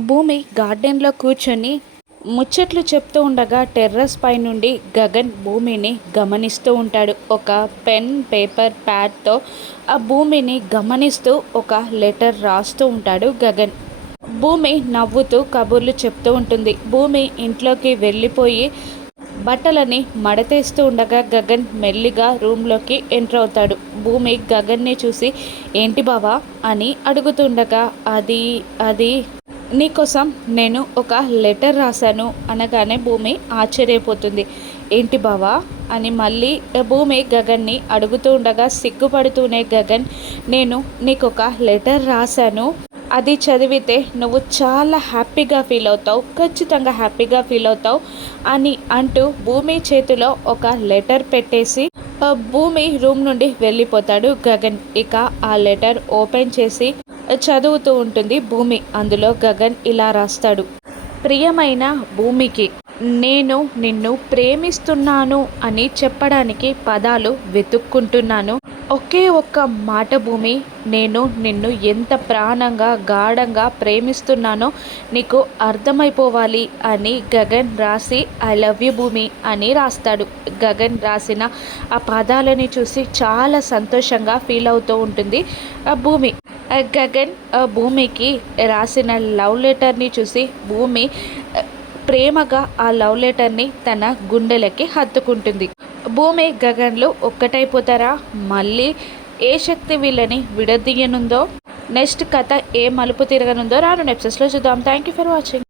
భూమి గార్డెన్లో కూర్చొని ముచ్చట్లు చెప్తూ ఉండగా టెర్రస్ పై నుండి గగన్ భూమిని గమనిస్తూ ఉంటాడు. ఒక పెన్ పేపర్ ప్యాడ్తో ఆ భూమిని గమనిస్తూ ఒక లెటర్ రాస్తూ ఉంటాడు గగన్. భూమి నవ్వుతూ కబుర్లు చెప్తూ ఉంటుంది. భూమి ఇంట్లోకి వెళ్ళిపోయి బట్టలని మడతేస్తూ ఉండగా గగన్ మెల్లిగా రూమ్లోకి ఎంటర్ అవుతాడు. భూమి గగన్ని చూసి ఏంటి బావా? అని అడుగుతుండగా అది అది నీకోసం నేను ఒక లెటర్ రాశాను అనగానే భూమి ఆశ్చర్యపోతుంది. ఏంటి బావా? అని మళ్ళీ భూమి గగన్ని అడుగుతూ ఉండగా సిగ్గుపడుతూనే గగన్ నేను నీకు ఒక లెటర్ రాశాను. అది చదివితే నువ్వు చాలా హ్యాపీగా ఫీల్ అవుతావు ఖచ్చితంగా హ్యాపీగా ఫీల్ అవుతావు అని అంటూ భూమి చేతిలో ఒక లెటర్ పెట్టేసి ఆ భూమి రూమ్ నుండి వెళ్ళిపోతాడు గగన్. ఇక ఆ లెటర్ ఓపెన్ చేసి చదువుతూ ఉంటుంది భూమి. అందులో గగన్ ఇలా రాస్తాడు. ప్రియమైన భూమికి నేను నిన్ను ప్రేమిస్తున్నాను అని చెప్పడానికి పదాలు వెతుక్కుంటున్నాను. ఒకే ఒక్క మాట భూమి నేను నిన్ను ఎంత ప్రాణంగా గాఢంగా ప్రేమిస్తున్నానో నీకు అర్థమైపోవాలి అని గగన్ రాసి ఐ లవ్ యు భూమి అని రాస్తాడు. గగన్ రాసిన ఆ పదాలని చూసి చాలా సంతోషంగా ఫీల్ అవుతూ ఉంటుంది ఆ భూమి. గగన్ ఆ భూమికి రాసిన లవ్ లెటర్ని చూసి భూమి ప్రేమగా ఆ లవ్ లెటర్ని తన గుండెలకి హత్తుకుంటుంది. భూమి గగన్లు ఒక్కటైపోతారా? మళ్ళీ ఏ శక్తి వీళ్ళని విడదీయనుందో? నెక్స్ట్ కథ ఏ మలుపు తిరగనుందో రాను నెప్సెస్లో చూద్దాం. Thank you for watching